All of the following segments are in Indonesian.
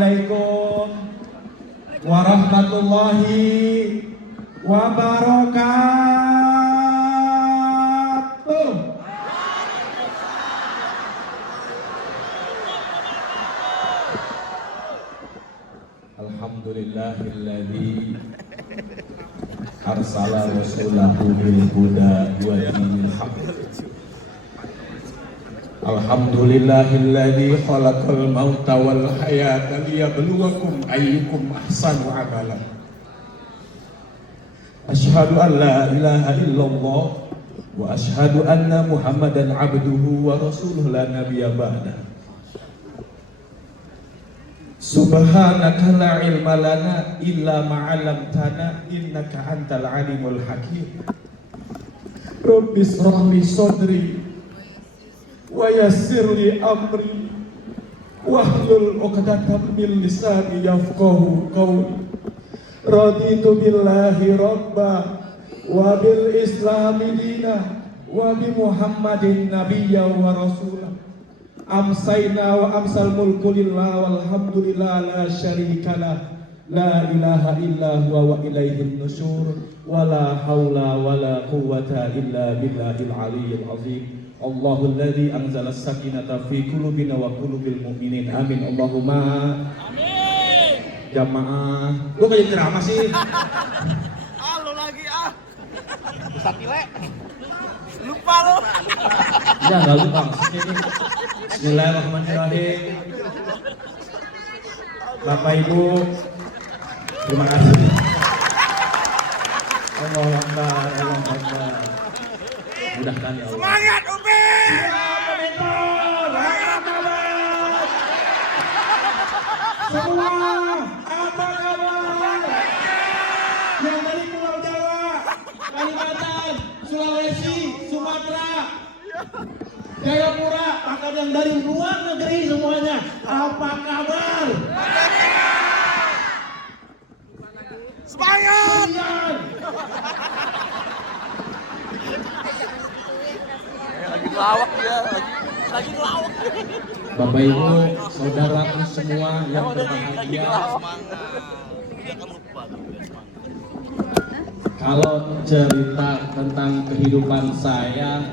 Assalamualaikum warahmatullahi wabarakatuh. Alhamdulillahilladzi arsala rasulahu bil huda wa dinil haqq. Alhamdulillahilladzi khalaqal mauta wal hayata liyabluwakum ayyukum ahsanu amala. Asyhadu an la ilaha illallah wa asyhadu anna Muhammadan abduhu wa rasuluhu la nabiyya ba'da. Subhanaka la ilma lana illa ma 'allamtana innaka antal alimul hakim. Rabbi ishrah li sadri wa yassir li amri wahlul 'uqdatam min lisani yafqahu qawli. Raditu billahi rabba wa bil islami dina wa bi Muhammadin nabiyya wa rasulah. Amsayna wa amsal mulku lillah walhamdulillah la syarikalah la ilaha illa huwa wa ilaihin nusyur wa la haula wa la quwwata illa billahil aliyyil azim. Allahul ladzi anzala as-sakinata fi qulubina wa qulubil mu'minin. Amin Allahumma amin. Jamaah, gua kayak ceramah sih. Lu lagi Satile. Lupa lu. Enggak lupa. Bismillahirrahmanirrahim. Bapak Ibu, terima kasih. Allahu Akbar, Allahu Akbar. Mudahkan ya Allah. Semangat Upi. Semua apa kabar? Yang dari Pulau Jawa, Kalimantan, Sulawesi, Sumatera, Jayapura, bahkan yang dari luar negeri semuanya, apa kabar? Semangat. Lagi ngelawak dia, lagi ngelawak. Bapak Ibu, saudaraku semua yang berbahagia, kalau cerita tentang kehidupan saya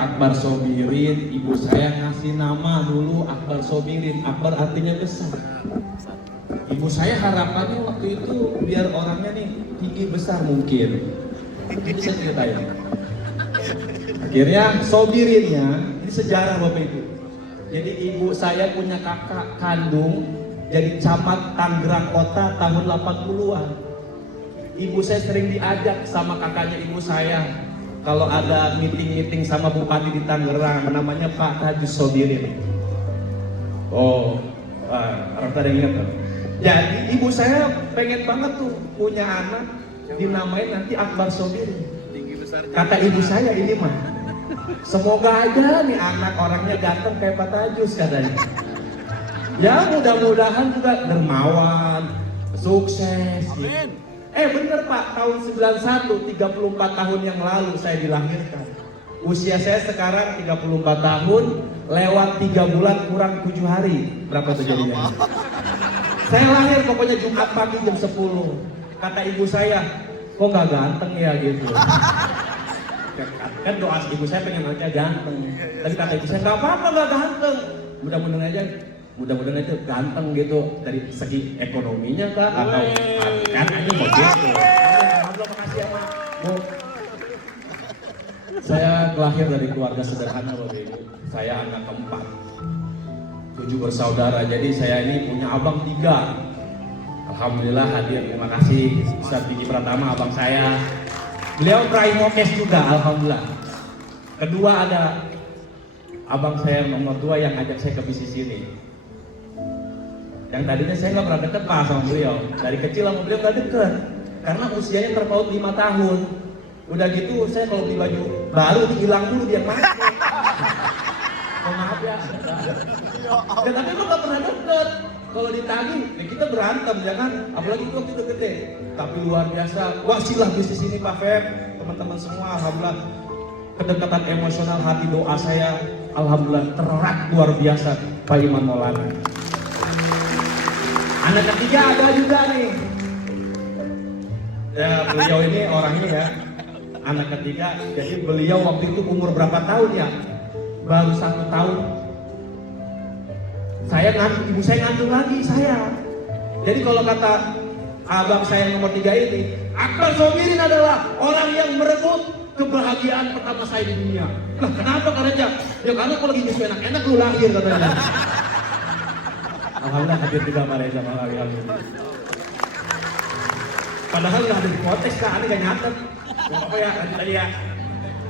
Akbar Sobirin, ibu saya ngasih nama dulu Akbar Sobirin. Akbar artinya besar. Ibu saya harapannya waktu itu biar orangnya nih tinggi besar mungkin. Ini saya ceritain. Akhirnya Sobirinnya, ini sejarah Bapak Ibu. Jadi ibu saya punya kakak kandung jadi camat Tangerang Kota tahun 80-an. Ibu saya sering diajak sama kakaknya ibu saya kalau ada meeting sama bupati di Tangerang, namanya Pak Tajus Sobirin. Oh, orang tadi ingat kan? Jadi ibu saya pengen banget tuh punya anak dinamain nanti Akbar Sobirin. Kata ibu saya ini mah, semoga aja nih anak orangnya ganteng kayak Pak Tajus katanya. Ya mudah-mudahan juga dermawan, sukses. Amin. Bener Pak, tahun 91, 34 tahun yang lalu saya dilahirkan. Usia saya sekarang 34 tahun, lewat 3 bulan kurang 7 hari. Berapa tuh jadinya? Saya lahir pokoknya Jumat pagi jam 10. Kata ibu saya, kok gak ganteng ya gitu. Kan doa ibu saya pengen anaknya ganteng. Tapi kata ibu saya, gak apa-apa gak ganteng. Mudah-mudahan aja ganteng gitu dari segi ekonominya kak atau kan aja mau gitu. Alhamdulillah, makasih ya Mak. Bu, saya lahir dari keluarga sederhana Bapak Ibu. Saya anak keempat, 7 bersaudara. Jadi saya ini punya abang 3. Alhamdulillah hadir. Terima kasih Ustaz Diki Pratama, abang saya. Beliau Praimokes juga, alhamdulillah. Kedua ada abang saya nomor 2 yang ngajak saya ke bisnis ini. Yang tadinya saya nggak pernah deket Pak sama beliau. Dari kecil sama beliau nggak deket, karena usianya terpaut 5 tahun. Udah gitu saya kalau beli baju baru dihilang dulu dia pakai. Oh, maaf ya. Dan tapi lu nggak pernah deket. Kalau ditagih, ya kita berantem ya kan. Apalagi itu waktu itu gede. Tapi luar biasa. Wah silah bisnis ini Pak Feb, teman-teman semua, alhamdulillah. Kedekatan emosional hati doa saya, alhamdulillah tererat luar biasa. Pak Iman Maulana. Anak ketiga ada juga nih. Ya, beliau ini orangnya ya, anak ketiga. Jadi beliau waktu itu umur berapa tahun ya? Baru 1 tahun. Saya ngantuk, ibu saya ngantuk lagi saya. Jadi kalau kata abang saya yang nomor 3 ini, Akbar Sobirin adalah orang yang merebut kebahagiaan pertama saya di dunia. Lah kenapa katanya? Ya karena kalau lagi nyusu enak-enak lu lahir katanya. Alhamdulillah hadir juga Pak Reza Malali. Padahal nggak ada di konteks kan, ini gak nyatet. Apa ya tadi ya?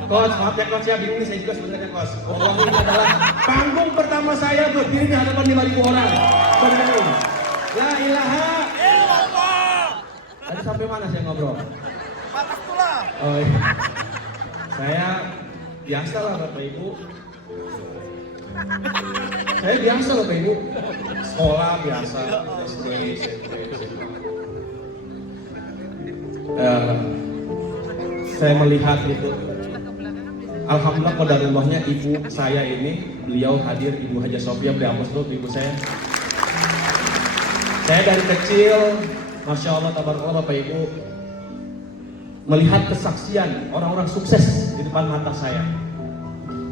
Coach, maaf ya coach ya, bingung nih saya juga sebenarnya coach. Bahwa ini adalah panggung pertama saya berdiri di hadapan 5.000 orang. Benar. La ilaha illallah. Tadi sampai mana saya ngobrol? Patah tulang. Oh iya. Saya biasa lah Bapak Ibu. Saya biasa Bapak Ibu. Sekolah biasa, SD, SMP, SMA. Saya melihat itu. Alhamdulillah qadarullah-nya ibu saya ini, beliau hadir, Ibu Haja Sofia, beliau apostle ibu saya. Saya dari kecil, Masya Allah, tabarakallah Bapak Ibu, melihat kesaksian orang-orang sukses di depan mata saya.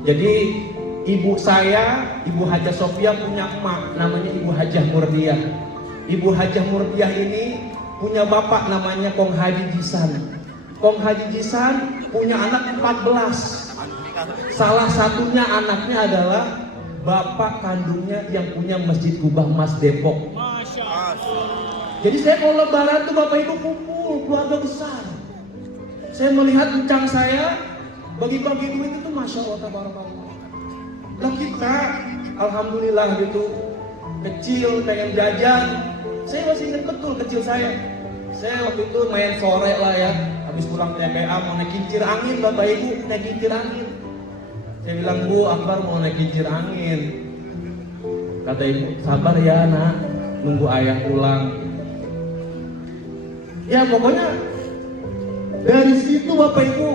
Jadi ibu saya, Ibu Haja Sofia punya emak, namanya Ibu Hajah Murdiah. Ibu Hajah Murdiah ini punya bapak namanya Kong Haji Jisan. Kong Haji Jisan punya anak 14. Salah satunya anaknya adalah bapak kandungnya yang punya Masjid Kubah Mas Depok. Jadi saya kalau lebaran tuh Bapak Ibu kumpul keluarga besar. Saya melihat encang saya bagi-bagi duit itu Masya Allah tabarakallah. Nah kita alhamdulillah gitu kecil pengen jajan. Saya masih ingat betul kecil saya. Saya waktu itu main sore lah ya, habis pulang TPA mau naik kincir angin Bapak Ibu, naik kincir angin. Saya bilang, Bu, Akbar mau naik kincir angin. Kata ibu, sabar ya nak, nunggu ayah pulang. Ya pokoknya dari situ Bapak Ibu,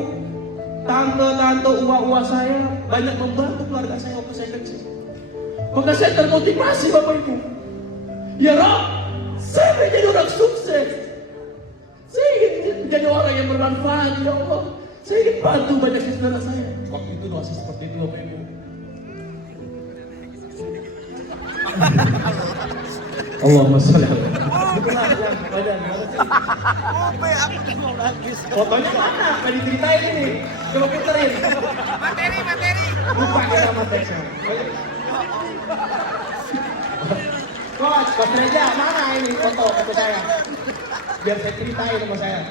tante-tante, uwa-uwa saya banyak membantu keluarga saya waktu saya kecil. Maka saya termotivasi Bapak Ibu. Ya Rob, saya ingin jadi orang sukses. Saya ingin menjadi orang yang bermanfaat, ya Allah. Saya ingin bantu banyak saudara saya. Waktu itu doa seperti itu Bapak Ibu. Allahumma sholli ala fotonya mana? Apa diceritain ini? Coba puterin. Materi. Lupa kita sama teksnya. Coach Reza, mana ini foto saya? Biar saya ceritain sama saya.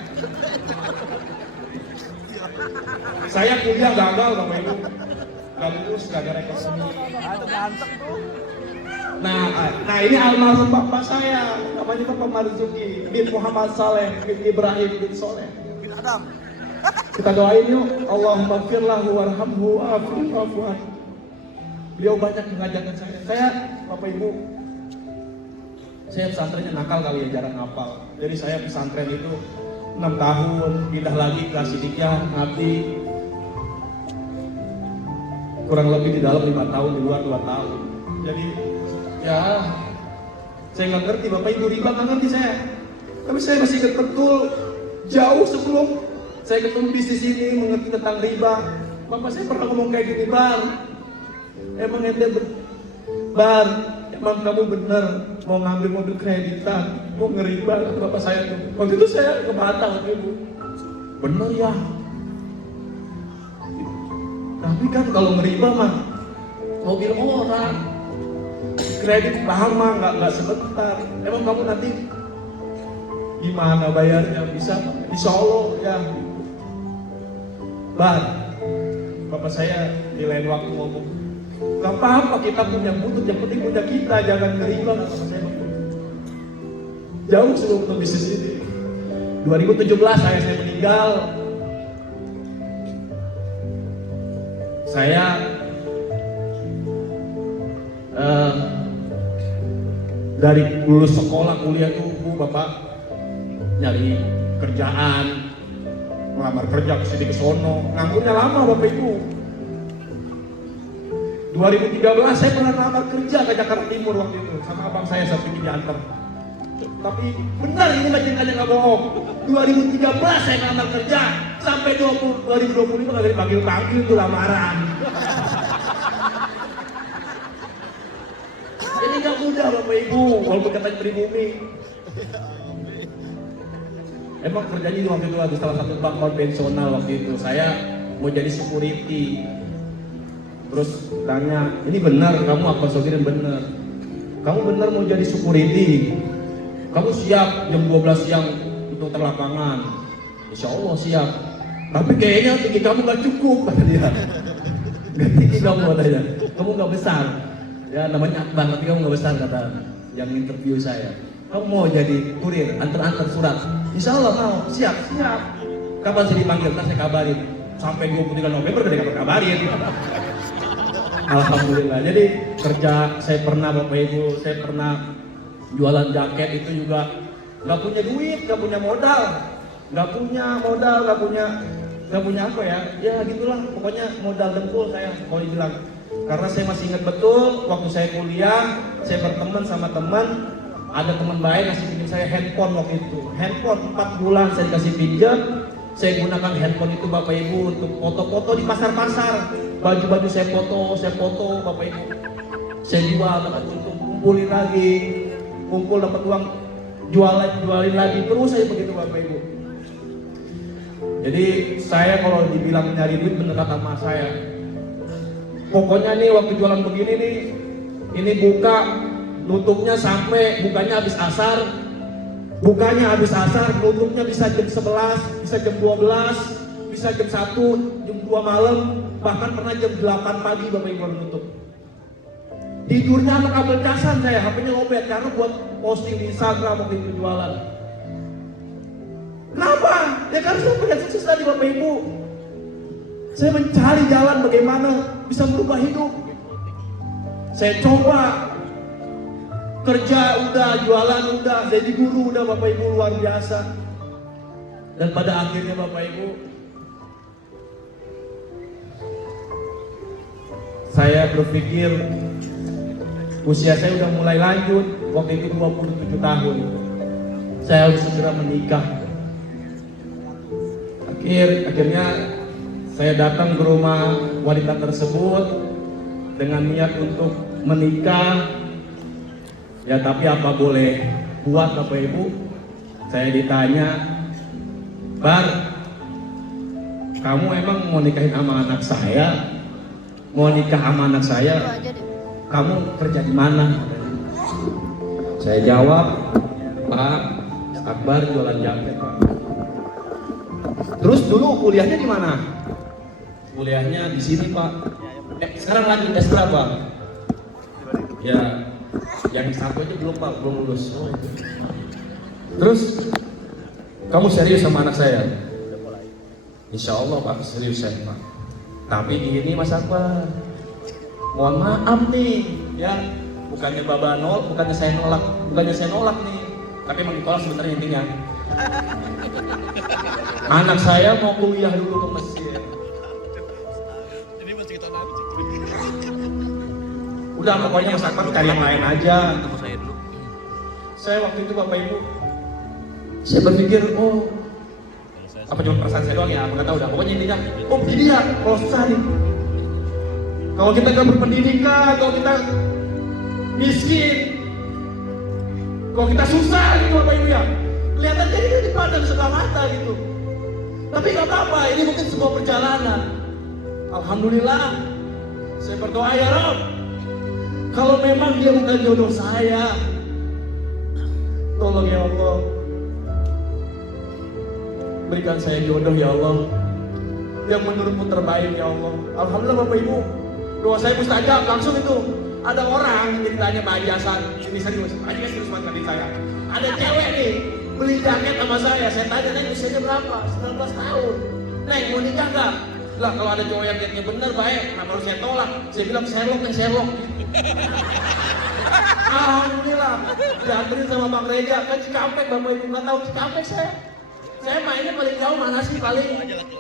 Saya kuliah gagal Bapak Ibu. Gak lulus gara-gara ekonomi. Nah ini almarhum bapak saya, namanya Bapak Marzuki bin Muhammad Saleh bin Ibrahim bin Soleh Bin Adam. Kita doain yuk, Allahumma firlahu warhamhu wa'afu'afu'an. Beliau banyak mengajarkan saya Bapak Ibu, saya pesantrennya nakal kali ya, jarang hafal. Jadi saya pesantren itu 6 tahun, pindah lagi ke Sidikiyah, ngabdi kurang lebih di dalam 5 tahun, di luar 2 tahun. Jadi ya saya nggak ngerti Bapak Ibu, riba nggak ngerti saya. Tapi saya masih ingat betul, jauh sebelum saya ketemu bisnis ini, mengerti tentang riba. Bapak saya pernah ngomong kayak gini, Bar, emang ente Bar, emang kamu bener mau ngambil mobil kreditan, mau ngeriba? Bapak saya tuh, waktu itu saya kebantah Bapak Ibu, bener ya. Tapi kan kalau ngeriba mah mobil orang, kredit lama, nggak sebentar. Emang kamu nanti gimana bayarnya? Bisa di Solo ya. Bar, bapak saya di lain waktu ngomong, gak apa-apa kita punya butut, yang penting punya kita, jangan ngeriba. Kata saya jauh sebelum untuk bisnis ini. 2017 saya meninggal. Saya dari lulus sekolah kuliah tuh Bapak nyari kerjaan, melamar kerja ke sini ke sono, nganggurnya lama Bapak Ibu. 2013 saya pernah lamar kerja ke Jakarta Timur waktu itu sama abang saya satu diantar. Tapi benar ini majikannya nggak bohong. 2013 saya ngelamar kerja sampai 2025 nggak dipanggil-panggil tuh lamaran. Ini nggak mudah Bapak Ibu, walaupun katanya pribumi. Emang kerjanya di waktu itu di salah satu bank konvensional waktu itu. Saya mau jadi security. Terus tanya, ini benar kamu apa sogirin benar? Kamu benar mau jadi security? Kamu siap jam 12 siang untuk terlapangan? Insya Allah siap. Tapi kayaknya tinggi kamu gak cukup kata dia. Gak tinggi kamu katanya. Kamu gak besar. Ya namanya Akbar, tapi kamu gak besar kata yang interview saya. Kamu mau jadi kurir, antar-antar surat? Insya Allah mau, siap. Kapan saya dipanggil? Ntar saya kabarin. Sampai 23 November udah dikabar-kabarin. Alhamdulillah. Jadi kerja saya pernah Bapak Ibu, saya pernah jualan jaket itu juga nggak punya duit, nggak punya modal, nggak punya apa ya? Ya gitulah. Pokoknya modal dengkul saya kalau dibilang. Karena saya masih ingat betul waktu saya kuliah, saya berteman sama teman. Ada teman baik ngasih pinjam saya handphone waktu itu. Handphone 4 bulan saya dikasih pinjam. Saya gunakan handphone itu Bapak Ibu untuk foto-foto di pasar-pasar. Baju-baju saya foto Bapak Ibu. Saya jual dapat untung, kumpulin lagi, kumpul dapat uang, jualin lagi, terus saya begitu Bapak Ibu. Jadi saya kalau dibilang nyari duit bener kata mas saya. Pokoknya nih waktu jualan begini nih, ini buka, nutupnya sampai bukanya habis asar, nutupnya bisa jam 11, bisa jam 12, bisa jam 1, jam 2 malam, bahkan pernah jam 8 pagi Bapak Ibu baru nutup. Tidurnya sama kabel casan saya, HP-nya lobet karena buat posting di Instagram waktu itu jualan. Kenapa? Ya karena saya punya sukses tadi Bapak Ibu. Saya mencari jalan bagaimana bisa merubah hidup. Saya coba kerja udah, jualan udah, jadi guru udah Bapak Ibu luar biasa. Dan pada akhirnya Bapak Ibu, saya berpikir usia saya udah mulai lanjut, waktu itu 27 tahun. Saya harus segera menikah. Akhirnya saya datang ke rumah wanita tersebut dengan niat untuk menikah. Ya tapi apa boleh buat Bapak Ibu? Saya ditanya, Bar, kamu emang mau nikahin sama anak saya? Mau nikah sama anak saya? Kamu kerja di mana? Saya jawab, Pak, Akbar jualan jaket, Pak. Terus dulu kuliahnya di mana? Kuliahnya di sini, Pak. Sekarang lanjut S berapa? Ya, yang satu aja belum, Pak, belum lulus. Terus kamu serius sama anak saya? Insya Allah Pak, serius saya Pak. Tapi gini Mas Akbar, mohon maaf nih, ya bukannya Baba nol, bukannya saya nolak nih, tapi emang ditolak sebenarnya intinya. Anak saya mau kuliah dulu ke Mesir. Udah pokoknya Mas Akbar cari yang lain aja. Saya waktu itu Bapak Ibu, saya berpikir, oh apa cuma perasaan saya doang ya, aku nggak tahu dah. Pokoknya intinya, oh begini ya, kalau susah nih. Kalau kita nggak berpendidikan, kalau kita miskin, kalau kita susah gitu Bapak Ibu ya, kelihatan jadi dipandang sebelah mata gitu. Tapi nggak apa-apa, ini mungkin sebuah perjalanan. Alhamdulillah, saya berdoa ya Rob, kalau memang dia bukan jodoh saya, tolong ya Allah, berikan saya jodoh ya Allah yang menurutmu terbaik ya Allah. Alhamdulillah Bapak Ibu, doa saya mustajab langsung itu. Ada orang ceritanya Pak Haji Hasan, ini serius, Pak Haji serius banget tadi saya. Ada cewek nih beli jaket sama saya tanya, Neng usianya berapa? 19 tahun. Neng mau nikah nggak? Lah kalau ada cowok yang niatnya bener baik, kenapa harus saya tolak? Saya bilang Sherlock. Alhamdulillah dianterin sama Bang Reja, kan Cikampek Bapak Ibu nggak tahu Cikampek saya. Saya mainnya paling jauh mana sih, paling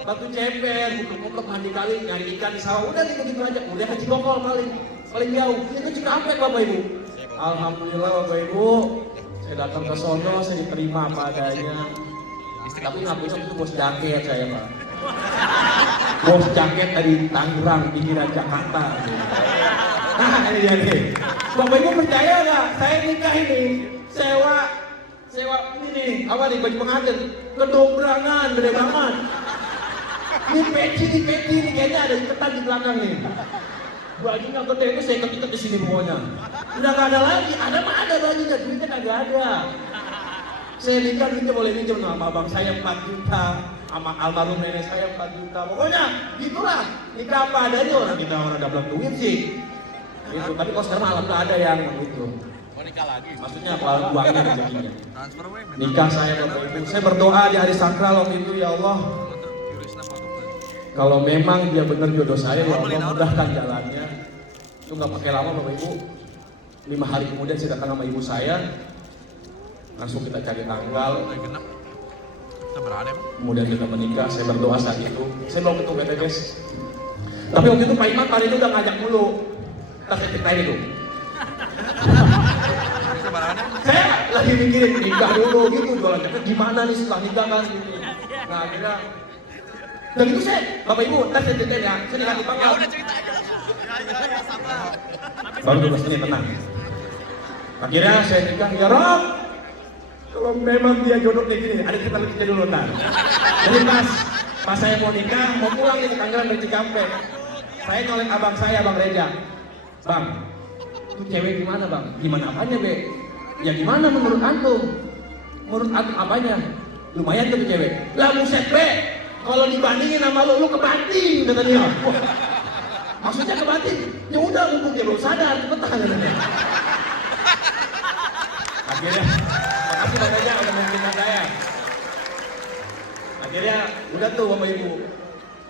batu ceper, buka-buka mandi kali, nyari ikan di sawah, udah gitu-gitu aja. Udah haji bokol paling jauh. Itu Cikampek Bapak Ibu. Alhamdulillah Bapak Ibu, saya datang ke sono, saya diterima apa adanya. Tapi ngakunya itu bos jaket saya Pak. Bos jaket dari Tangerang, pinggiran Jakarta. Nah ini dia nih. Bapak Ibu percaya nggak? Saya nikah ini sewa ini apa nih, baju pengantin kedobrangan gede banget. Ini peci ini kayaknya ada iketan di belakang nih. Bajunya gede itu saya ikat di sini pokoknya. Udah nggak ada lagi, ada mah ada bajunya, duitnya nggak ada. Saya nikah duitnya boleh minjem sama abang saya 4 juta, sama almarhum nenek saya 4 juta. Pokoknya gitulah, nikah apa adanya, orang kita orang ada belum duit sih. Itu, tapi kalau sekarang alhamdulillah ada yang begitu. Mau nikah lagi? Maksudnya kalau uangnya rezekinya. Transfer we. Nikah saya Bapak Ibu, saya berdoa di hari sakral waktu itu, ya Allah, kalau memang dia benar jodoh saya, ya Allah mudahkan jalannya. Itu nggak pakai lama Bapak Ibu. 5 hari kemudian saya datang sama ibu saya, langsung kita cari tanggal. Kemudian kita menikah. Saya berdoa saat itu. Saya belum ketemu BTS. Tapi waktu itu Pak Iman hari itu udah ngajak mulu. Kita ceritain itu. Saya lagi mikirin nikah dulu gitu, jualan jaket gimana nih setelah nikah kan gitu. Nah akhirnya dan itu saya, Bapak Ibu, ntar saya ceritain ya, saya dikasih pangkat. Udah cerita aja langsung. Ya, sabar. Baru 12 menit, tenang. Akhirnya saya nikah, ya Rob, kalau memang dia jodoh kayak gini, ada kita cerita dulu ntar. Jadi pas saya mau nikah, mau pulang nih ke Tangerang dari Cikampek. Saya nyolek abang saya, Bang Reja. Bang, itu cewek gimana Bang? Gimana apanya Be? Ya gimana menurut antum? Menurut antum apanya? Lumayan tuh cewek. Lah buset Be, kalau dibandingin sama lu kebanting kata dia. Wah, maksudnya kebanting? Ya udah mumpung dia belum sadar, cepetan katanya. Akhirnya, makasih Bang Reja udah mengingatkan saya. Akhirnya udah tuh Bapak Ibu,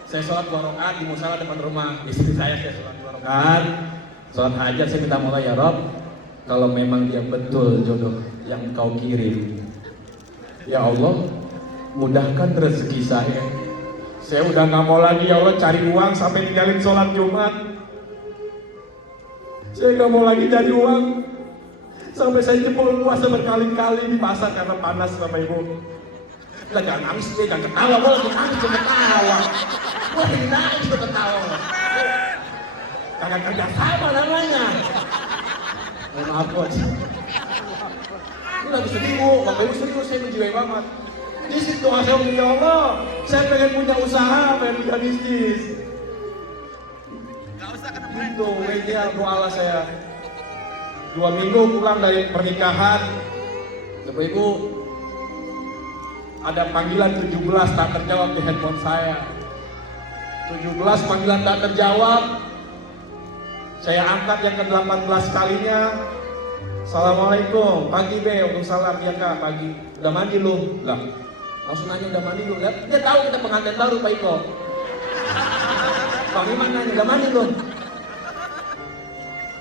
saya sholat 2 rakaat di musala depan rumah istri saya sholat 2 rakaat. Sholat hajat saya minta mulai, ya Rob, kalau memang dia betul jodoh yang kau kirim, ya Allah mudahkan rezeki saya. Saya udah nggak mau lagi ya Allah cari uang sampai tinggalin sholat Jumat. Saya nggak mau lagi cari uang sampai saya jebol puasa berkali-kali di pasar karena panas Bapak Ibu. Lah jangan nangis deh, jangan ketawa, gue lagi nangis jangan ketawa. Gue lagi nangis juga ketawa. Kagak kerja sama namanya. Mohon maaf Coach. Ini lagi sedih Bu, Bapak Ibu serius, saya menjiwai banget. Di situ saya bilang, ya Allah, saya pengen punya usaha, pengen punya bisnis. Gak usah kena Gitu, media doa saya. 2 minggu pulang dari pernikahan, Bapak Ibu, ada panggilan 17 tak terjawab di handphone saya. 17 panggilan tak terjawab. Saya angkat yang ke-18 kalinya. Assalamualaikum, pagi Be, waalaikumsalam, ya Kak, pagi. Udah mandi lu? Lah, langsung nanya udah mandi lu? Dia tahu kita pengantin baru Pak Iko. Bang Iman nanya, udah mandi lu?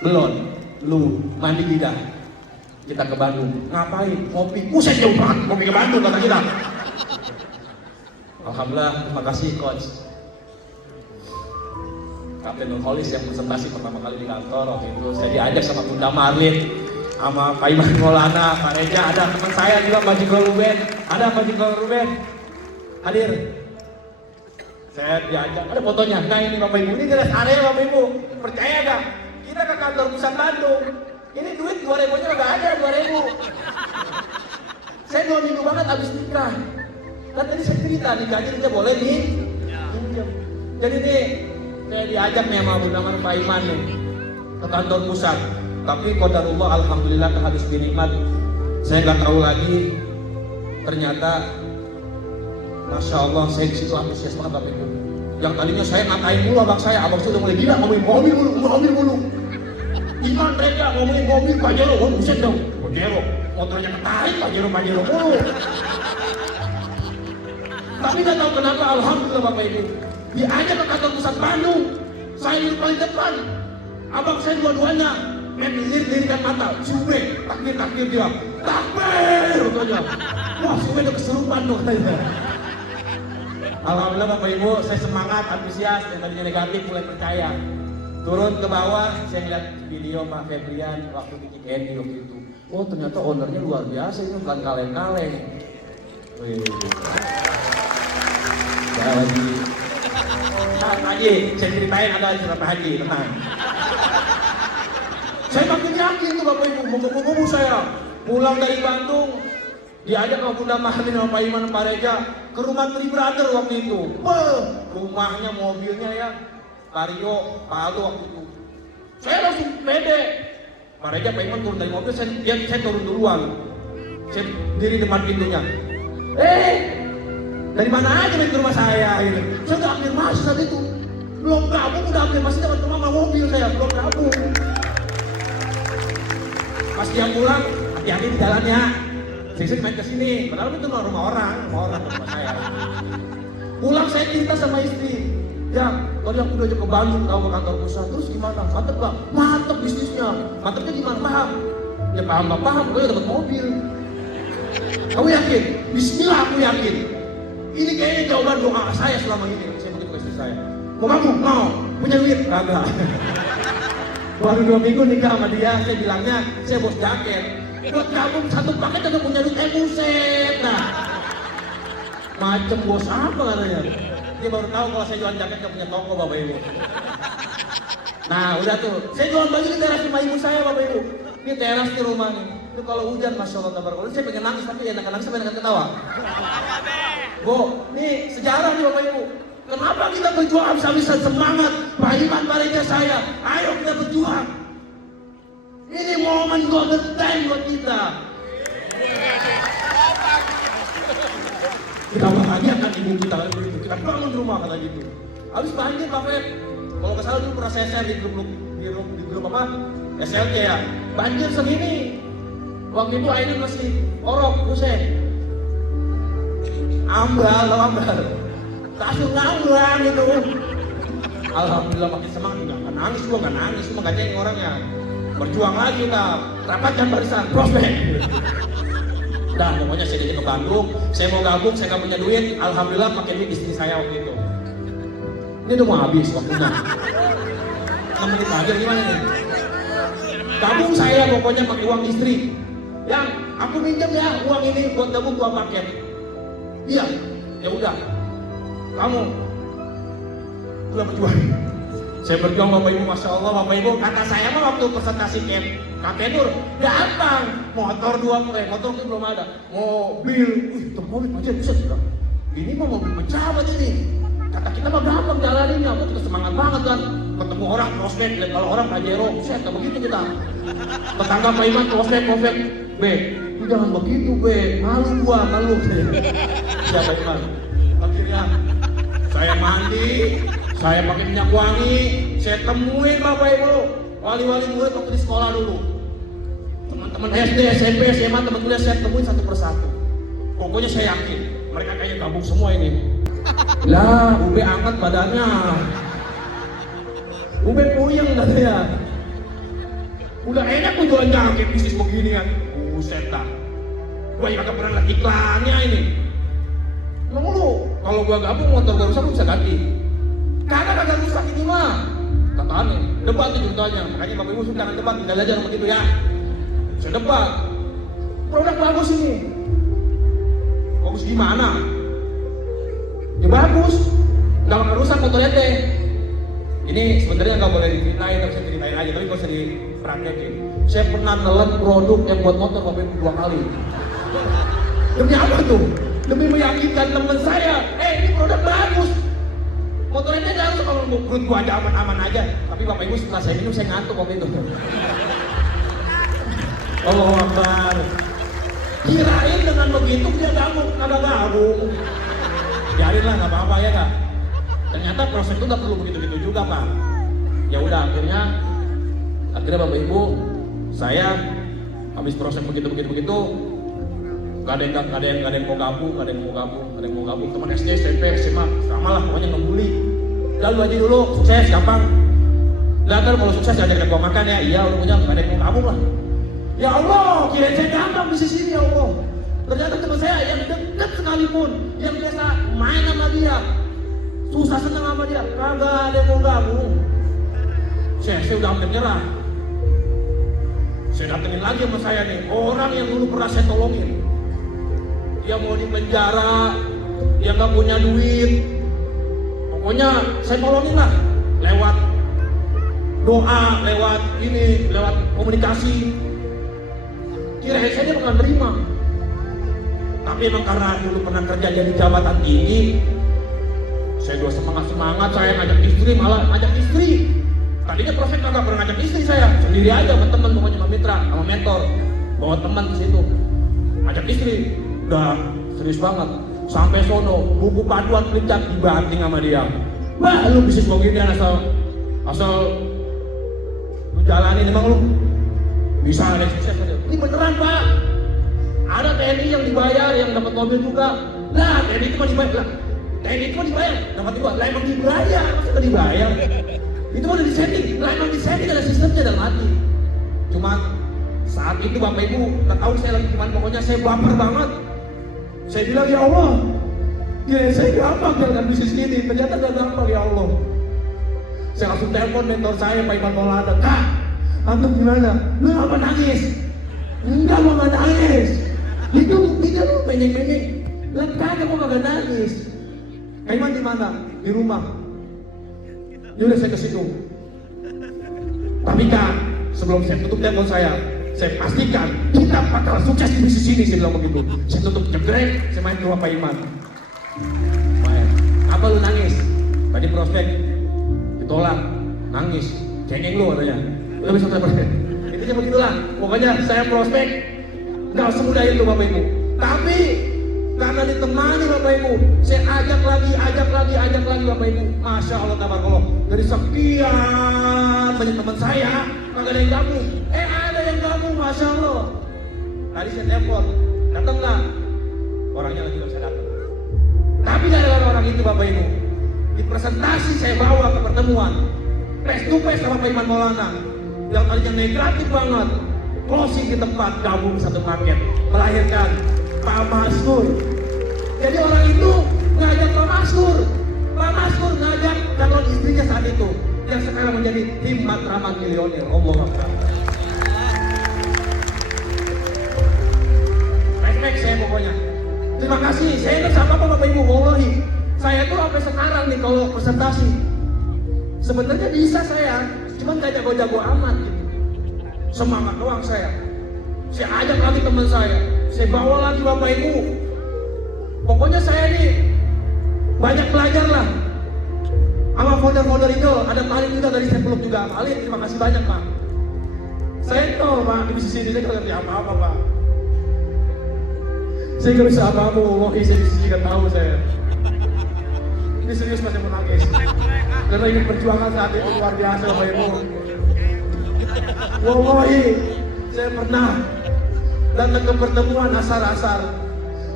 Belum, lu mandi tidak? Kita ke Bandung. Ngapain? Ngopi. Buset jauh banget, ngopi ke Bandung kata kita. Alhamdulillah, terima kasih Coach. Kapten Nurholis yang presentasi pertama kali di kantor waktu itu. Saya diajak sama Bunda Marlin, sama Pak Iman Maulana, Pak Reja, ada teman saya juga Pak Jiko Ruben. Ada Pak Jiko Ruben hadir. Saya diajak, ada fotonya. Nah ini Bapak Ibu, ini jelas area Bapak Ibu. Percaya gak? Kita ke kantor pusat Bandung. Ini duit 2.000-nya gak ada, 2.000. Saya 2 minggu banget habis nikah. Dan tadi saya cerita, nikahnya kita boleh nih pinjam. Jadi nih, saya diajak nih sama Bunda Marlin Pak Iman nih ke kantor pusat. Tapi qadarullah alhamdulillah habis dinikmat. Saya gak tahu lagi, ternyata Masya Allah saya disitu antusias banget Bapak Ibu. Yang tadinya saya ngatain mulu abang saya sudah mulai gila ngomongin mobil mulu. Iman mereka ngomongin mobil Pajero, oh buset dong, Pajero, motornya ketarik Pajero mulu. Tapi gak tahu kenapa alhamdulillah Bapak Ibu, diajak ke kantor pusat Bandung, saya di paling depan, abang saya dua-duanya lirik-lirikan mata, takbir dia, takbir katanya. Wah, si Ube udah kesurupan tuh katanya. Alhamdulillah Bapak Ibu, saya semangat, antusias, yang tadinya negatif mulai percaya. Turun ke bawah, saya lihat video Pak Febrian waktu di Candy waktu itu. Oh ternyata ownernya luar biasa, ini bukan kaleng-kaleng. Wih. Ya lagi. Nah, Haji, saya ceritain ada cerita Haji, tenang. Saya makin yakin tuh Bapak Ibu, menggebu-gebu saya. Pulang dari Bandung, diajak sama Bunda Mahamin sama Pak Iman dan Pak Reja ke rumah Tri Brother waktu itu. Rumahnya, mobilnya ya, Vario, Pak Aldo waktu itu. Saya langsung pede. Pak Reja, Pak Iman turun dari mobil, saya turun duluan. Saya diri depan pintunya. Dari mana aja main ke rumah saya? Gitu. Saya udah ambil masuk saat itu. Belum gabung, udah ambil masih dapat sama mobil saya, belum gabung. Pas dia pulang, hati-hati di jalannya. Saya main ke sini, padahal itu rumah orang rumah saya. Pulang saya cerita sama istri, ya, tadi aku udah ajak ke Bandung, tahu ke kantor pusat, terus gimana? Mantep Bang, mantep bisnisnya. Mantepnya gimana? Paham? Ya paham Bang, paham, gue udah dapat mobil. Kamu yakin? Bismillah aku yakin. Ini kayaknya jawaban doa saya selama ini. Saya begitu ke istri saya. Mau kamu? Mau? Punya duit? Kagak. Baru 2 minggu nikah sama dia, saya bilangnya, saya bos jaket. Buat gabung satu paket aja punya duit, buset dah. Macem bos apa katanya? Dia baru tahu kalau saya jualan jaket gak punya toko Bapak Ibu. Nah udah tuh, saya jualan baju di teras rumah ibu saya Bapak Ibu. Ini teras di rumah nih. Itu kalau hujan Masya Allah tabarakallah, saya pengen nangis tapi enakan nangis sampai enakan ketawa. Bu, nih sejarah nih Bapak Ibu. Kenapa kita berjuang habis-habisan semangat? Pak Iman, Pak Reja saya, ayo kita berjuang. Ini momen golden time buat kita. Kita bahagiakan ibu kita, kita bangun rumah kata gitu. Habis banjir Pak Feb, kalau nggak salah dulu pernah saya share di grup apa? SLC ya. Banjir segini. Waktu itu airnya masih orok, buset. Ambal. Kasur ngambang itu. Alhamdulillah makin semangat, nggak nangis gua, nggak nangis, cuma gak cengeng orangnya. Berjuang lagi kita, rapatkan barisan, prospek. Dah pokoknya saya jadi ke Bandung, saya mau gabung, saya nggak punya duit, alhamdulillah pakai duit istri saya waktu itu. Ini udah mau habis waktunya. 6 menit aja gimana nih? Gabung saya pokoknya pakai uang istri. Yang aku minjem ya uang ini buat gabung 2 paket. Iya, ya udah. Kamu udah berjuang. Saya berjuang Bapak Ibu, Masya Allah Bapak Ibu. Kata saya mah waktu presentasi camp Kakek Nur, gampang. Motor motor itu belum ada. Mobil, itu mobil macam buset. Ini mah mobil pejabat ini. Kata kita mah gampang jalaninnya. Kita semangat banget kan. Ketemu orang prospek, lihat kalau orang Pajero, buset, begitu kita. Tetangga Pak Iman prospek. Lu jangan begitu malu. Siapa Iman? Akhirnya saya mandi, saya pakai minyak wangi, saya temuin Bapak Ibu, wali-wali murid waktu di sekolah dulu. Teman-teman SD, SMP, SMA, teman kuliah saya temuin satu persatu. Pokoknya saya yakin, mereka kayaknya gabung semua ini. Lah, Ube angkat badannya. Ube puyeng katanya. Udah enak gue jualan jaket bisnis begini kan. Buset dah. Gue yang kagak pernah lihat iklannya ini. Emang lu, kalau gua gabung motor gua rusak, lu bisa ganti. Kagak rusak ini mah. Kata aneh, debat itu ceritanya. Makanya Bapak Ibu jangan debat, tinggal aja begitu ya. Saya debat. Produk bagus ini. Bagus gimana? Ya bagus. Nggak akan rusak motornya teh. Ini sebenarnya nggak boleh diceritain, tapi saya ceritain aja. Tapi gak usah dipraktekin. Saya pernah nelen produk yang buat motor Bapak Ibu 2 kali. Demi apa tuh? Demi meyakinkan teman saya, ini produk bagus. Motornya nggak harus kalau menurut gua aja aman-aman aja. Tapi Bapak Ibu setelah saya minum saya ngantuk waktu itu. Allahu Akbar. Kirain dengan begitu dia gabung, kagak gabung. Biarinlah nggak apa-apa ya kak. Ternyata proses itu nggak perlu begitu-begitu juga Pak. Ya udah akhirnya Bapak Ibu saya habis proses begitu. Gak ada yang mau gabung. Teman SD, SMP, SMA, sama lah pokoknya ngebully. Lalu aja dulu, sukses, gampang. Lalu kalau sukses jangan gua makan ya. Iya, udah punya, gak ada yang mau gabung lah. Ya Allah, kirain saya gampang bisnis ini ya Allah. Ternyata teman saya yang dekat sekalipun, yang biasa main sama dia, susah senang sama dia, kagak ada yang mau gabung. Saya udah hampir nyerah. Saya datengin lagi sama saya nih, orang yang dulu pernah saya tolongin. Dia mau di penjara, dia nggak punya duit. Pokoknya saya tolongin lah, lewat doa, lewat ini, lewat komunikasi. Kira-kira saya dia bakal terima. Tapi emang karena dulu pernah kerja jadi jabatan tinggi, saya juga semangat saya ngajak istri, malah ngajak istri. Tadinya prospek kagak pernah ngajak istri saya, sendiri aja sama teman, pokoknya sama mitra, sama mentor, bawa teman ke situ, ngajak istri, udah serius banget. Sampai sono, buku paduan pelincat dibanting sama dia. Wah, lu bisnis begini asal lu jalanin, emang lu bisa ada sukses aja. Ini beneran Pak, ada TNI yang dibayar, yang dapat mobil juga. Lah, TNI itu mah dibayar, lah TNI itu mah dibayar, dapat juga. Lah emang dibayar, masa nggak dibayar? Itu udah disetting, lah emang disetting, ada sistemnya dalam hati. Cuma saat itu Bapak Ibu nggak tahu saya lagi gimana, pokoknya saya baper banget. Saya bilang, ya Allah, ya saya gampang jalan bisnis ini, ternyata gak gampang ya Allah. Saya langsung telepon mentor saya, Pak Iman Maulana. Kak, antum gimana? Lu apa nangis? Enggak, mau gak nangis. Itu buktinya lu menyeng-menyeng. Lah kagak, mau gak nangis. Kak Iman di mana? Di rumah. Yaudah saya ke situ. Tapi Kak, sebelum saya tutup telepon saya pastikan kita bakal sukses di bisnis ini, saya bilang begitu. Saya tutup jegrek, saya main ke rumah Pak Iman. Main. Apa lu nangis? Tadi prospek ditolak, nangis, cengeng lu katanya. Udah bisa telepon. Intinya begitulah. Pokoknya saya prospek nggak semudah itu Bapak Ibu. Tapi karena ditemani Bapak Ibu, saya ajak lagi Bapak Ibu. Masya Allah, tabarakallah. Dari sekian banyak teman saya, kagak ada yang gabung. Ada yang gabung, Masya Allah. Tadi saya telepon, datang nggak? Orangnya lagi nggak bisa datang. Tapi dari orang itu Bapak Ibu, di presentasi saya bawa ke pertemuan face to face sama Pak Iman Maulana, yang tadinya negatif banget, closing di tempat, gabung satu paket, melahirkan Pak Maskur. Jadi orang itu ngajak Pak Maskur ngajak calon istrinya saat itu, yang sekarang menjadi tim Matraman Milioner. Allah Akbar. Respect saya pokoknya. Terima kasih. Saya ingat sama Bapak Ibu, wallahi. Saya tuh sampai sekarang nih kalau presentasi, sebenarnya bisa saya, cuman gak jago-jago amat gitu. Semangat doang saya. Saya ajak lagi teman saya bawa lagi Bapak Ibu. Pokoknya saya nih banyak belajar lah. Sama founder-founder itu, ada Pak Alim juga dari saya peluk juga. Pak Alim, terima kasih banyak Pak. Saya tahu Pak, di bisnis ini saya gak ngerti apa-apa Pak. Saya gak bisa apa-apa, wallahi saya disini gak tahu saya. Ini serius Mas, saya menangis. Karena ini perjuangan saat itu luar biasa Bapak Ibu. Wallahi, saya pernah datang ke pertemuan asar-asar.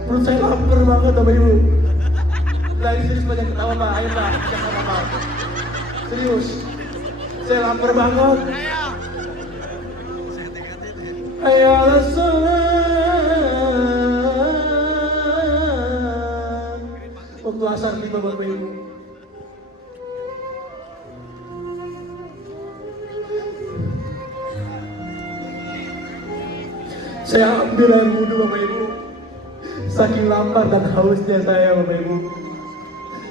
Perut saya lapar banget Bapak Ibu. Dari serius banyak ketawa Pak, ayo Pak, jangan Pak. Serius, saya lapar banget. Ayo waktu asar tiba Bapak Ibu. Saya ambil air wudhu Bapak Ibu. Saking lapar dan hausnya saya Bapak Ibu.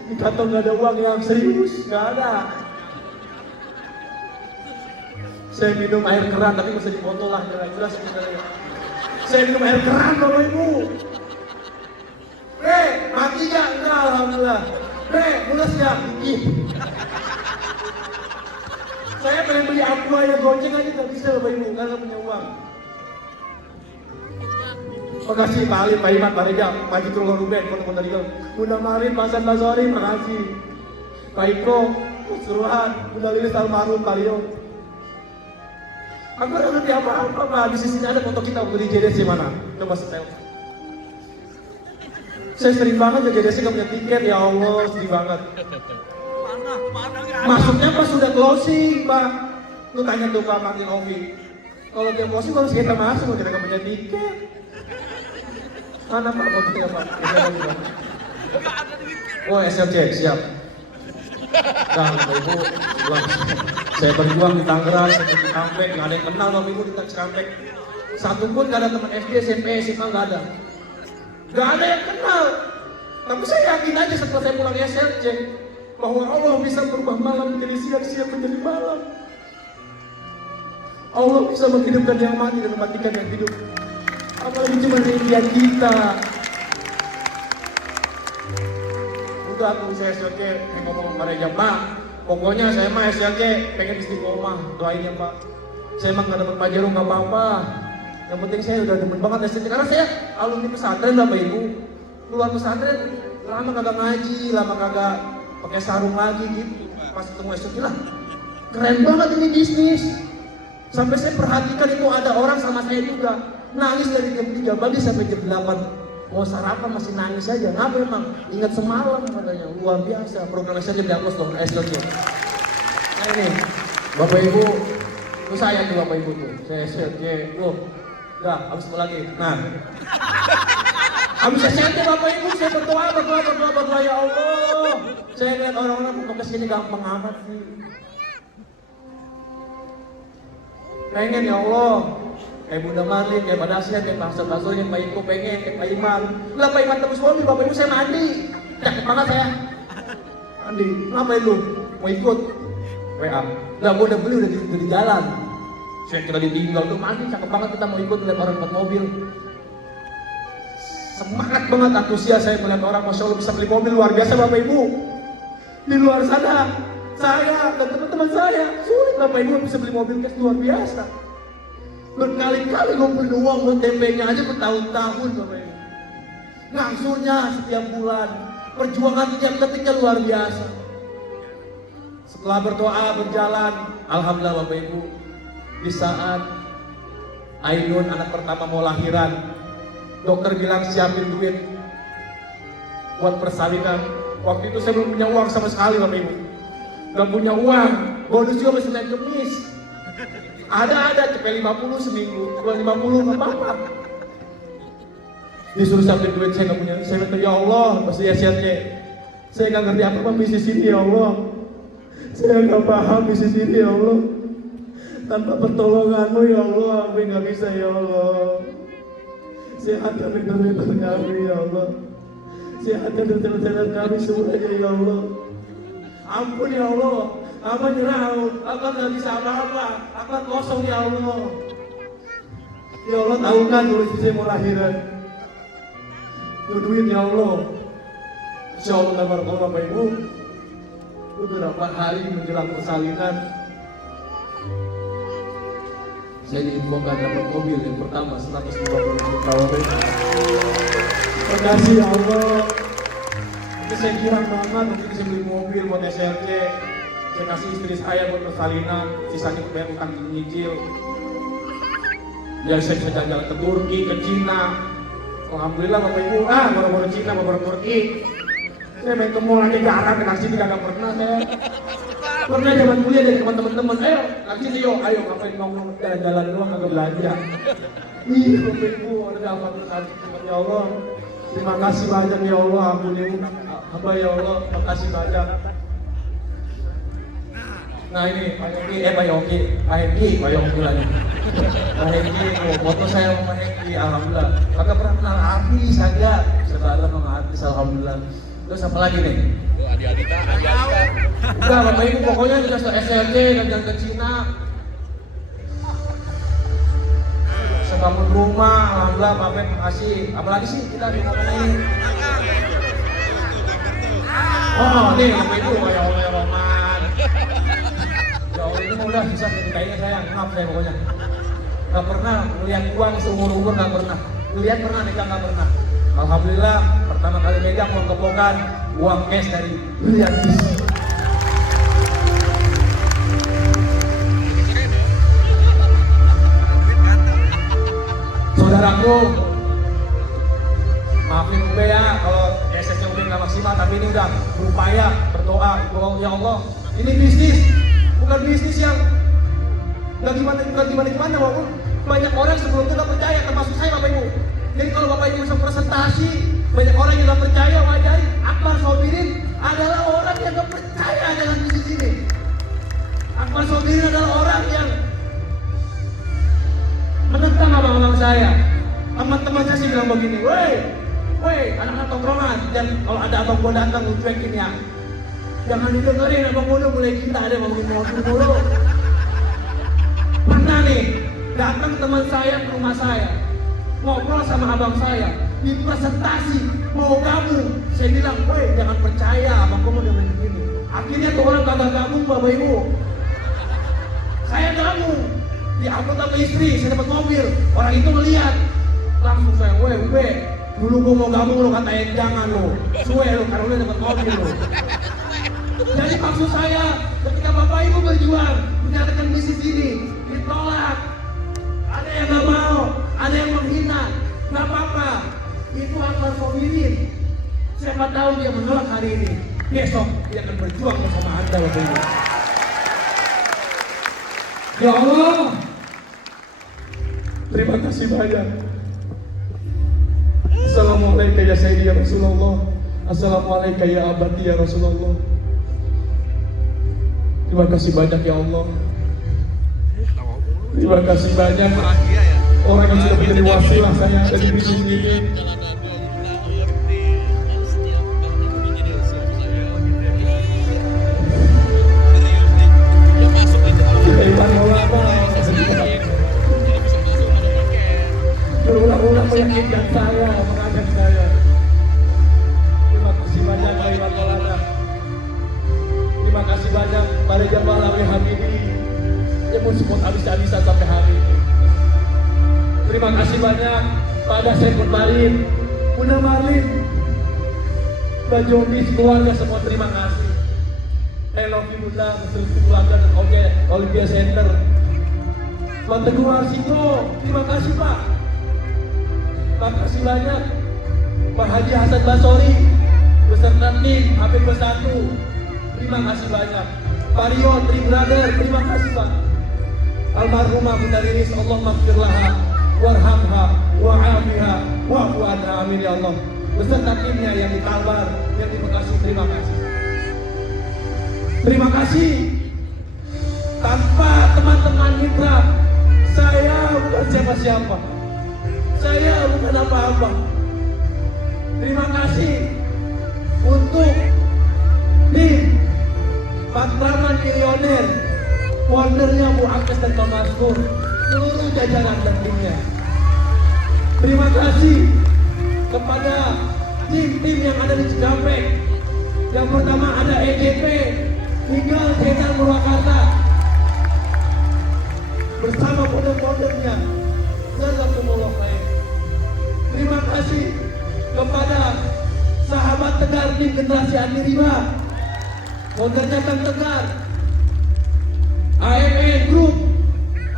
Di kantong gak ada uang yang serius, gak ada. Saya minum air keran, tapi bisa dipotong lah, jelas sebenarnya. Saya minum air keran Bapak Ibu. Mati gak? Enggak, alhamdulillah. Mulus gak? Dikit. Saya pengen beli aqua ya, gonceng aja gak bisa Bapak Ibu, karena punya uang. Makasih Pak Alim, Pak Iman, Pak Rega, Pak Jitrul Ruben, teman-teman dari Bunda Marin, Pak San Basori, makasih. Pak Iko, Suruhan, Bunda Lilis, Almarhum, Pak Leo. Aku gak ngerti apa-apa Pak, di sini ada foto kita waktu di JDC mana? Coba setel. Saya sering banget ke JDC gak punya tiket, ya Allah, sedih banget. Masuknya pas sudah closing Pak. Lu tanya tuh Pak Martin Ovi. Kalau dia closing harus kita masuk, kita gak punya tiket. Mana Pak fotonya Pak? Oh SLC, siap. Nah, Bapak Ibu, saya berjuang di Tangerang, saya di Cikampek, nggak ada yang kenal Bapak Ibu di Cikampek. Satu pun nggak ada teman SD, SMP, SMA nggak ada. Nggak ada yang kenal. Tapi saya yakin aja setelah saya pulang SLC bahwa Allah bisa berubah malam menjadi siang, siang menjadi malam. Allah bisa menghidupkan yang mati dan mematikan yang hidup. Apalagi cuma impian kita. Udah tuh saya SLC ngomong sama Reja, Pak, pokoknya saya mah SLC pengen istiqomah, doain ya Pak. Saya emang gak dapet pajero gak apa-apa. Yang penting saya udah demen banget SLC karena saya alumni pesantren Bapak Ibu. Keluar pesantren lama kagak ngaji, lama kagak pakai sarung lagi gitu. Pas ketemu SLC lah, keren banget ini bisnis. Sampai saya perhatikan itu ada orang sama saya juga nangis dari jam 3 pagi sampai jam 8. Mau sarapan masih nangis aja. Kenapa emang? Ingat semalam katanya. Luar biasa. Program SLC dihapus dong. SLC. Nah ini, Bapak Ibu, itu saya tuh Bapak Ibu tuh. Saya SLC. Loh, udah, habis apa lagi? Nah, habis SLC Bapak Ibu, saya berdoa ya Allah. Saya lihat orang-orang kok kesini gampang amat sih. Pengen ya Allah. Kayak Bunda Marlin, kayak Pak Dasya, kayak Pak Hasan, yang Pak Iko pengen, kayak Pak Iman. Lah Pak Iman tebus mobil, Bapak Ibu saya mandi. Cakep banget saya. Mandi, ngapain lu? Mau ikut? WA. Lah gua udah beli, udah di jalan. Saya kira ditinggal tuh mandi, cakep banget kita mau ikut lihat orang buat mobil. Semangat banget, antusias saya melihat orang, Masya Allah bisa beli mobil, luar biasa Bapak Ibu. Di luar sana, saya dan teman-teman saya, sulit Bapak Ibu bisa beli mobil cash, luar biasa. Berkali-kali ngumpulin uang buat TP-nya aja bertahun-tahun Bapak Ibu. Ngangsurnya setiap bulan, perjuangan tiap detiknya luar biasa. Setelah berdoa berjalan, alhamdulillah Bapak Ibu, di saat Ainun anak pertama mau lahiran, dokter bilang siapin duit buat persalinan. Waktu itu saya belum punya uang sama sekali Bapak Ibu. Gak punya uang, bonus juga masih naik kemis. Ada cepet 50 seminggu, kurang 50 nggak apa-apa. Disuruh siapin duit, saya nggak punya. Saya minta ya Allah, pasti SLC. Saya nggak ngerti apa bisnis ini ya Allah. Saya nggak paham bisnis ini ya Allah. Tanpa pertolonganmu ya Allah, kami nggak bisa ya Allah. Sehatkan dokter kami ya Allah. Sehatkan dokter kami semuanya ya Allah. Ampun ya Allah. Apa nyerah, apa nggak bisa apa-apa, apa kosong ya Allah. Ya Allah tahu kan kalau istri saya mau lahiran. Duit ya Allah. Insya Allah tabarakallah Bapak Ibu. Beberapa hari menjelang persalinan, saya diinfokan dapat mobil yang pertama 150 juta Bapak Ibu. Terima kasih ya Allah. Itu saya kira banget untuk bisa beli mobil buat SLC. Saya kasih istri saya buat persalinan, sisanya bayar utang nyicil. Biar saya bisa jalan-jalan ke Turki, ke Cina. Alhamdulillah Bapak Ibu, baru-baru Cina, baru Turki. Saya main ke mall aja jarang, ke sini kagak pernah saya. Pernah zaman kuliah dari teman-teman, ayo, sini yuk, ayo ngapain nongkrong jalan-jalan doang kagak belanja. Ih Bapak Ibu, ada alhamdulillah ya Allah. Terima kasih banyak ya Allah, ampuni hamba ya Allah, terima kasih banyak. Nah ini Pak Yogi lagi. Pak Hengki, foto saya sama Pak Hengki, alhamdulillah. Kagak pernah kenal artis aja, sekarang sama artis, alhamdulillah. Terus apa lagi nih? Adi Adita. Udah Bapak Ibu, pokoknya kita SLC dan jalan ke Cina. Sebangun rumah, alhamdulillah Pak Ben, makasih. Apalagi sih kita ngomongin. Oh nih Bapak Ibu, ya Allah ya Rahman. Ini udah susah kayaknya saya, maaf saya pokoknya. Gak pernah melihat uang seumur-umur, gak pernah. Lihat pernah, nikah gak pernah. Alhamdulillah, pertama kali megang uang kepokan, uang cash dari Brilian Bis. Saudaraku, maafin Ube ya kalau SSC Ube gak maksimal, tapi ini udah berupaya, berdoa, ya Allah, ini bisnis. Bukan bisnis yang gak gimana walaupun banyak orang sebelumnya gak percaya, termasuk saya Bapak Ibu. Jadi kalau Bapak Ibu bisa presentasi, banyak orang yang gak percaya, wajarin. Akbar Sobirin adalah orang yang gak percaya dengan bisnis ini. Akbar Sobirin adalah orang yang menentang abang-abang saya. Teman-teman saya sih bilang begini, woi, anak-anak tongkrongan, dan kalau ada abang gua datang, lu cuekin ya. Jangan didengerin, abang gua udah mulai cinta, ada ngomongin motor mulu. Pernah nih, datang teman saya ke rumah saya, ngobrol sama abang saya, di presentasi, mau gabung. Saya bilang, woi, jangan percaya, abang gua mau dengerin begini. Akhirnya tuh orang kagak gabung, Bapak Ibu. Saya gabung, diangkut sama istri, saya dapat mobil. Orang itu ngeliat, langsung saya, weh, dulu gua mau gabung lo katain jangan lo, suwe lo karena lo dapat mobil lo. Jadi maksud saya, ketika Bapak Ibu berjuang menjalankan bisnis ini, ditolak, ada yang gak mau, ada yang menghina, gak apa-apa. Itu Akbar Sobirin. Siapa tahu dia menolak hari ini, besok dia akan berjuang bersama Anda, Bapak Ibu. Ya Allah, terima kasih banyak. Assalamualaikum ya Sayyidi ya Rasulullah. Assalamualaikum ya abadi ya Rasulullah. Terima kasih banyak ya Allah. Terima kasih banyak orang yang sudah menjadi wasilah saya ada di bisnis ini. Berulang-ulang meyakinkan saya, mengajak saya. Terima kasih banyak Pak Maulana. Terima kasih banyak pada Jamal Lawi Hamidi yang mensupport habis-habisan sampai hari ini. Terima kasih banyak pada Saiful Barin, Bunda Marlin, Mbak Jomi, keluarga semua terima kasih. I love you Bunda, beserta keluarga dan Olympia Center. Pak Teguh Arsito, terima kasih Pak. Terima kasih banyak Pak Haji Hasan Basori beserta tim HPP 1. Terima kasih banyak Pak Rio, Tri Brother, terima kasih Pak. Almarhumah Bunda Riris, Allah maghfirlaha warhamha wa'afiha wa'fu anha, amin ya Allah. Beserta timnya yang di Kalbar, yang di Bekasi, terima kasih. Terima kasih. Tanpa teman-teman mitra, saya bukan siapa-siapa. Saya bukan apa-apa. Terima kasih untuk tim Matraman Milioner, foundernya Bu Agnes dan Pak Maskur, seluruh jajaran dan timnya. Terima kasih kepada tim-tim yang ada di Cikampek. Yang pertama ada EJP, Tinggal Jenderal Purwakarta, bersama founder-foundernya. Jazakumullah khair. Terima kasih kepada sahabat Tegar tim generasi Andi Riba, foundernya Kang Tegar, AMN Group,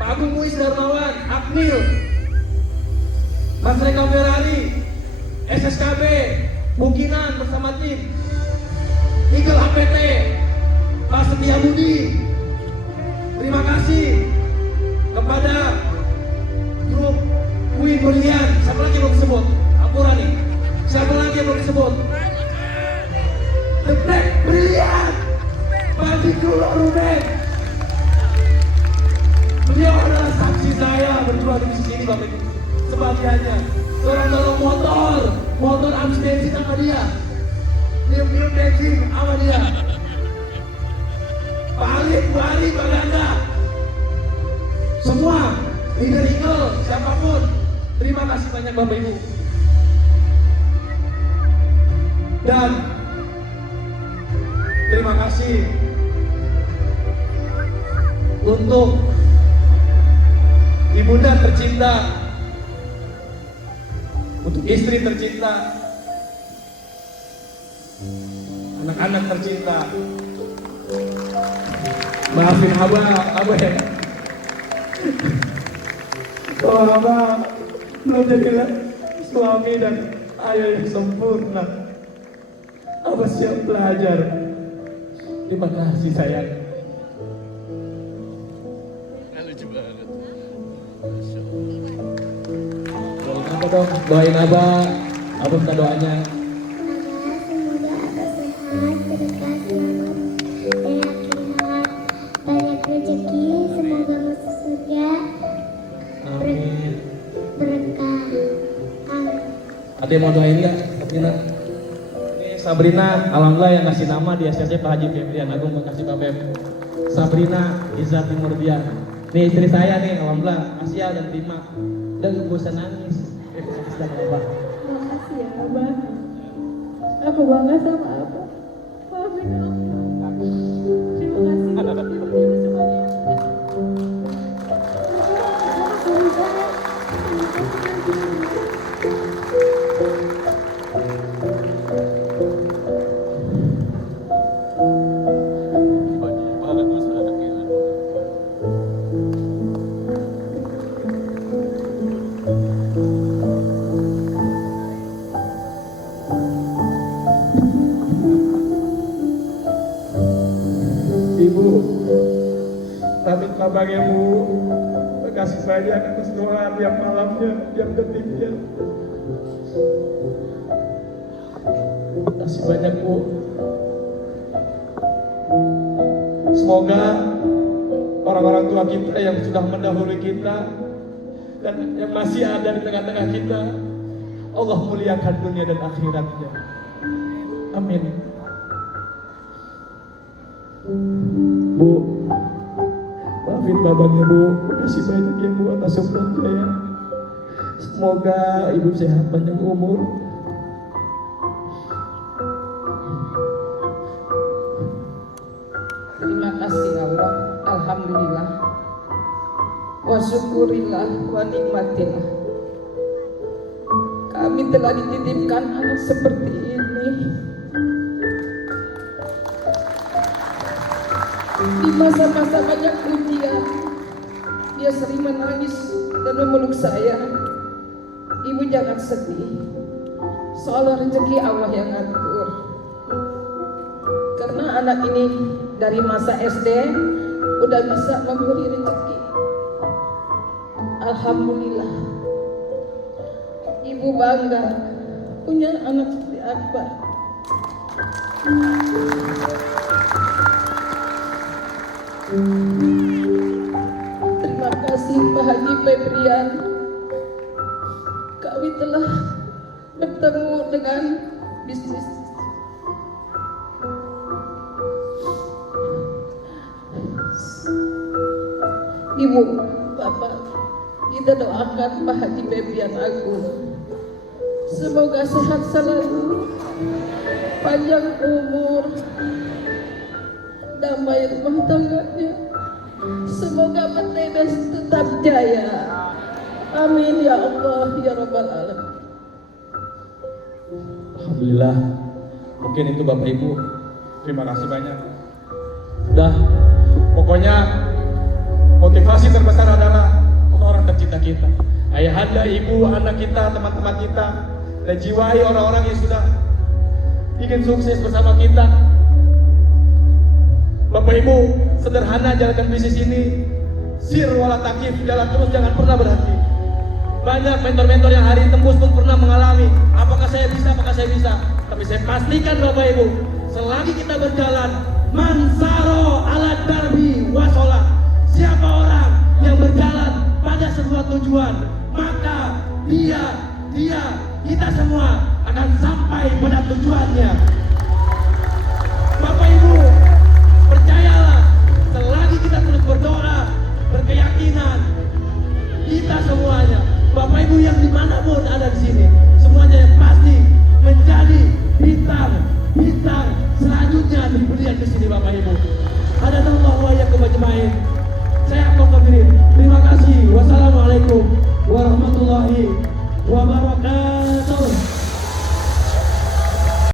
Pak Agung Muiz Darmawan, Akmil, Mas Reka Ferrari, SSKB, Mungkinan bersama tim, Eagle APT, Pak Setia Budi. Terima kasih kepada grup Wih Berlian. Siapa lagi yang belum disebut? Ampura nih. Siapa lagi yang belum disebut? The Black Brilliant, Pak Dikulo Ruben. Beliau adalah saksi saya berjuang di sini Bapak Ibu. Sebagiannya dorong motor habis bensin sama dia, minum bensin sama dia. Pak Alif, Bu Ali, Pak Ganda, semua leader Eagle, siapapun, terima kasih banyak Bapak Ibu. Dan terima kasih untuk ibunda tercinta, untuk istri tercinta, anak-anak tercinta. Maafin Abah ya. Kalau Abah belum jadi suami dan ayah yang sempurna, Abah siap belajar. Terima kasih sayang. Lucu banget. Kalau Coba dong doain Abah. Abah minta doanya. Semoga Abah sehat, berkah, selamat, keyakinan, banyak rezeki, semoga masuk surga, Amin. berkah. Amin. Ada yang mau doain nggak? Sabrina. Ini Sabrina, alhamdulillah yang ngasih nama di SCC Pak Haji Febrian Agung, makasih Pak Beb. Sabrina Izzati Murdian. Nih istri saya nih, alhamdulillah Asia dan terima. Dan gak usah nangis. Sudah Abah. Makasih ya Abah. Aku bangga sama Abah. Maafin aku. Terima kasih. Ibu, kami tabang Ibu, terkasih banyak atas doa tiap malamnya, tiap detiknya. Terkasih banyak Bu. Semoga orang-orang tua kita yang sudah mendahului kita dan yang masih ada di tengah-tengah kita, Allah muliakan dunia dan akhiratnya. Amin. Bu, maafin babanya Bu, makasih banyak ya Bu atas support-nya ya. Semoga Ibu sehat panjang umur. Terima kasih Allah. Alhamdulillah. Wa syukurillah wa nikmatillah. Kami telah dititipkan anak seperti ini. Di masa-masa banyak ujian, dia sering menangis dan memeluk saya. Ibu jangan sedih, soal rezeki Allah yang ngatur. Karena anak ini dari masa SD udah bisa memberi rezeki. Alhamdulillah. Ibu bangga punya anak seperti Akbar. Terima kasih Pak Haji Febrian. Kami telah bertemu dengan bisnis. Ibu, Bapak, kita doakan Pak Haji Febrian Agung. Semoga sehat selalu, panjang umur, damai rumah tangganya. Semoga Petebes tetap jaya. Amin ya Allah ya Rabbal Alamin. Alhamdulillah. Mungkin itu Bapak Ibu. Terima kasih banyak. Udah, pokoknya motivasi terbesar adalah orang tercinta kita. Ayahanda, ibu, anak kita, teman-teman kita, dan jiwai orang-orang yang sudah ingin sukses bersama kita. Bapak Ibu, sederhana jalankan bisnis ini. Sir wala takif, jalan terus, jangan pernah berhenti. Banyak mentor-mentor yang hari tembus pun pernah mengalami, apakah saya bisa, apakah saya bisa. Tapi saya pastikan Bapak Ibu, selagi kita berjalan, mansaro ala darbi wasola. Siapa orang yang berjalan pada sebuah tujuan, maka kita semua akan sampai pada tujuannya. Bapak Ibu, percayalah, selagi kita terus berdoa, berkeyakinan, kita semuanya, Bapak Ibu yang dimanapun ada di sini, semuanya yang pasti menjadi bintang selanjutnya di belian di sini Bapak Ibu. Hadanallahu wa iyyakum ajmain. Saya Abdul Kabirin. Terima kasih. Wassalamualaikum warahmatullahi wabarakatuh.